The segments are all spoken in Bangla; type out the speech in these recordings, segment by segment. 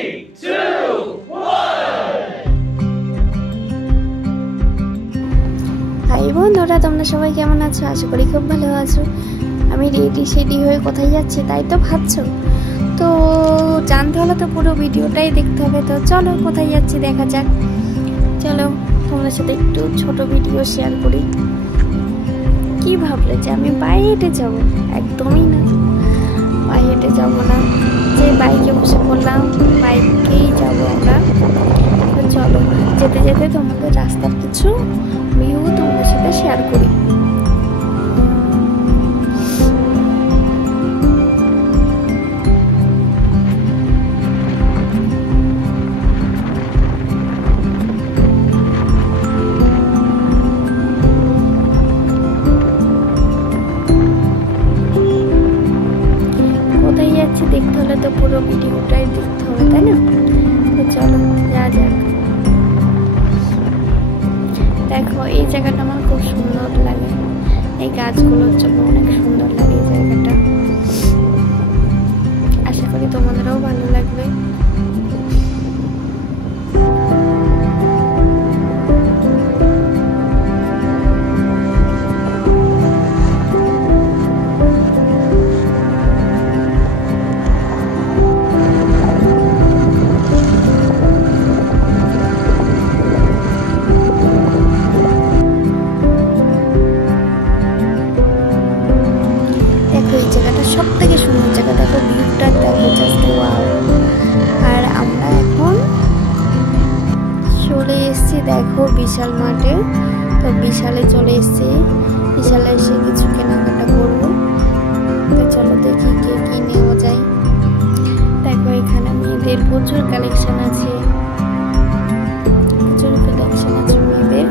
হাই বন্ধুরা, তোমরা সবাই কেমন আছো? আশা করি খুব ভালো আছো। আমি রেডি সেডি হয়ে কোথায় যাচ্ছি তাই তো ভাবছো? তো জানতে হলে তো পুরো ভিডিওটাই দেখতে হবে। তো চলো কোথায় যাচ্ছি দেখা যাক। চলো তোমাদের সাথে একটু ছোট ভিডিও শেয়ার করি। কি ভাবলে যে আমি পায়ে হেঁটে যাবো? একদমই না, পায়ে হেঁটে যাবো না। যে বাইকে বসে পড়লাম, বাইকেই যাবো আমরা। তো চলো যেতে যেতে তোমাদের রাস্তার কিছু ভিউ তোমাদের সাথে শেয়ার করি। কোথায় যাচ্ছি দেখতে হলে তো পুরো ভিডিওটাই দেখতে হবে, তাই না? তো চলো যা যাক। দেখো এই জায়গাটা আমার খুব সুন্দর লাগে, এই গাছগুলোর জন্য অনেক সুন্দর লাগে এই জায়গাটা। আশা করি তোমাদেরও ভালো লাগবে। সব থেকে সুন্দর জায়গা, দেখো ভিউটা দেখো, জাস্ট ওয়াও। আর আমরা এখন চলে এসেছি দেখো বিশাল মাঠে। তো বিশালে চলে এসেছি, বিশালে এসে কিছু কেনাকাটা করবো। তো চলো দেখি কে কি নেওয়া যায়। দেখো এখানে মেয়েদের প্রচুর কালেকশন আছে, প্রচুর কালেকশন আছে মেয়েদের।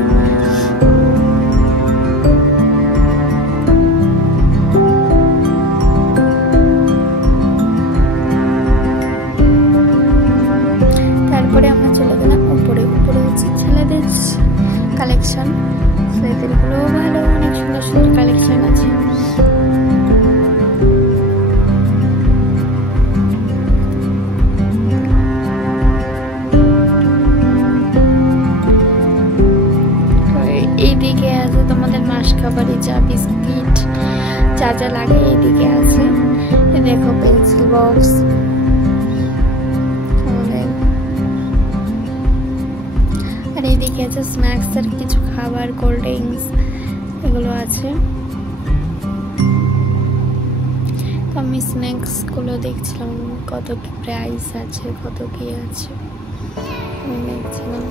তারপরে আমরা চলে গেলাম উপরে। উপরে হচ্ছে ছেলেদের কালেকশন, ছেলেদেরগুলোও ভালো, অনেক সুন্দর সুন্দর কালেকশন আছে। এইদিকে আছে তোমাদের মাসকাবারি, চা বিস্কিট, যা যা লাগে এইদিকে আছে। দেখো পেন্সিল বক্স, আর এইদিকে আছে স্ন্যাক্স আর কিছু খাবার, কোল্ড ড্রিঙ্কস এগুলো আছে। তো আমি স্ন্যাক্স গুলো দেখছিলাম কত কি প্রাইস আছে, কত কি আছে আমি দেখছিলাম।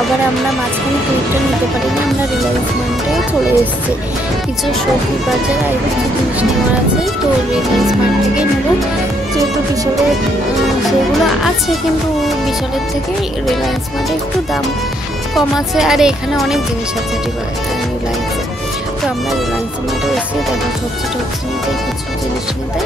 আবার আমরা মাঝখানে ট্রিপটা নিতে পারিনি, আমরা রিলায়েন্স মার্টে চলে এসেছি। কিছু সবজি বাজার আর কিছু জিনিস নেওয়ার আছে, তো রিলায়েন্স মার্ট থেকে নেব। যেহেতু বিশালের সেগুলো আছে, কিন্তু বিশালের থেকে রিলায়েন্স মার্টে একটু দাম কম আছে, আর এখানে অনেক জিনিস আছে রিলায়েন্সে। তো আমরা রিলায়েন্স মার্টে এসে দেখো সবজি টবজি নিতে, কিছু জিনিস নিতে